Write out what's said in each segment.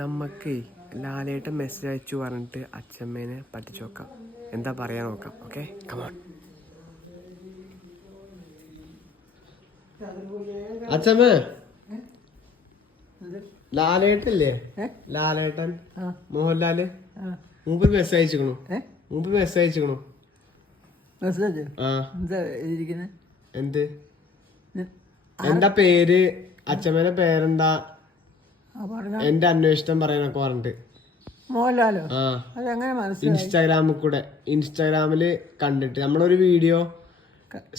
നമുക്ക് ലാലേട്ടൻ മെസ്സേജ് അയച്ചു പറഞ്ഞിട്ട് അച്ഛമ്മേനെ പറ്റിച്ചു നോക്കാം. എന്താ പറയാൻ നോക്കാം. Okay, come on. അച്ഛമ്മ, ലാലേട്ടല്ലേ? ലാലേട്ടൻ മോഹൻലാല് മൂപ്പർ മെസ്സേജ് അയച്ചിക്കണു. മെസ്സേജ് എന്ത് എന്താ പേര്? അച്ഛമ്മേന്റെ പേരെന്താ? എന്റെ അന്വേഷണം പറയാനൊക്കെ പറഞ്ഞിട്ട് മോഹൻലാലോ? ഇൻസ്റ്റാഗ്രാമില് കണ്ടിട്ട് നമ്മളൊരു വീഡിയോ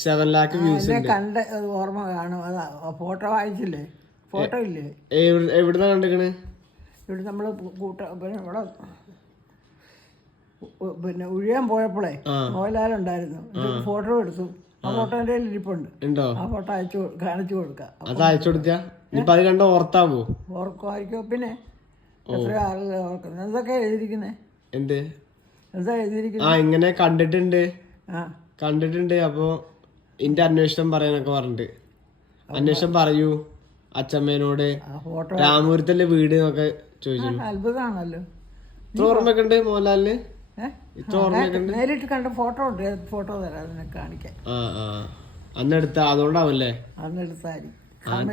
7 laख വ്യൂസ് കണ്ട ഓർമ്മ കാണും. ഫോട്ടോ വായിച്ചില്ലേ? ഫോട്ടോ ഇല്ലേ? എവിടുന്നാ കണ്ടിക്കണ്? ഇവിടെ നമ്മള് പിന്നെ ഉഴിയാൻ പോയപ്പോഴേ മോഹൻലാലുണ്ടായിരുന്നു. ഫോട്ടോ എടുത്തു. ആ ഫോട്ടോ എന്റെ ഇരിപ്പുണ്ട്. ആ ഫോട്ടോ കാണിച്ചു കൊടുക്കാം. അത് അയച്ചു കൊടുക്കാ? അത് കണ്ട ഓർത്താവോ? ഓർക്കുമായിരിക്കോ. പിന്നെ എത്ര ആളുകൾ ഓർക്കുന്നത്? എന്തൊക്കെ എഴുതിയിരിക്കുന്നേ? എന്ത് എന്താ എഴുതിയിരിക്കുന്നത്? ഇങ്ങനെ കണ്ടിട്ടുണ്ട്. അപ്പൊ എന്റെ അന്വേഷണം പറയാനൊക്കെ പറഞ്ഞിട്ട് അന്വേഷണം പറയൂ അച്ഛമ്മേനോട്. രാമപുരത്തല്ലേ വീട് എന്നൊക്കെ ചോദിച്ചു. അത്ഭുതമാണല്ലോ. ഇത്ര ഓർമ്മയൊക്കെ ഉണ്ട് മോഹൻലാലിന്? ഇത്ര ഓർമ്മയൊക്കെ ഉണ്ട്. നേരിട്ട് കണ്ട ഫോട്ടോ ഉണ്ട്. ഫോട്ടോ തരാം അതിനെ കാണിക്കാൻ. അന്നെടുത്ത അതുകൊണ്ടാവല്ലേ? അന്നെടുത്തായിരിക്കും.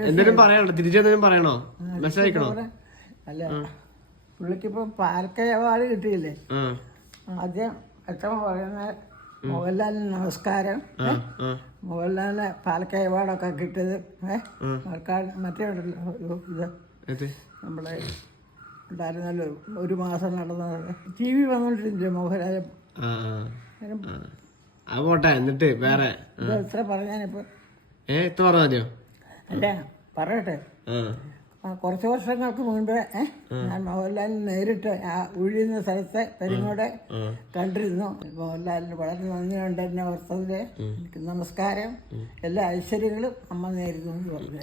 എന്തെങ്കിലും പറയാനോ? തിരിച്ചെന്തെങ്കിലും പറയണോ? മെസ്സേജ് അയക്കണോ? അല്ല, പുള്ളിക്കിപ്പോ പാലക്കൈ അവാർഡ് കിട്ടിയില്ലേ? ആദ്യം അച്ഛമ്മ പറയുന്ന മോഹൻലാലിന് നമസ്കാരം. മോഹൻലാലിന് പാലക്കൈ അവാർഡൊക്കെ കിട്ടിയത് മറ്റേ ഇത് നമ്മളെ ഉണ്ടായിരുന്നല്ലോ, ഒരു മാസം നടന്നത്. TV വന്നോണ്ടിരുന്നില്ലേ മോഹൻലാൽ? പോട്ടെ. എന്നിട്ട് വേറെ എത്ര പറഞ്ഞാനിപ്പോ? പറഞ്ഞോ? അല്ല, പറയട്ടെ. കുറച്ച് വർഷങ്ങൾക്ക് മുൻപ് ഞാൻ മോഹൻലാലിന് നേരിട്ട് ആ ഉഴിയുന്ന സ്ഥലത്തെ പെരിങ്ങോടെ കണ്ടിരുന്നു. മോഹൻലാലിന് വളരെ നന്ദിയുണ്ട് എന്നെ ഓർത്തതില്. എനിക്ക് നമസ്കാരം. എല്ലാ ഐശ്വര്യങ്ങളും അമ്മ നേരുന്നു എന്ന് പറഞ്ഞു.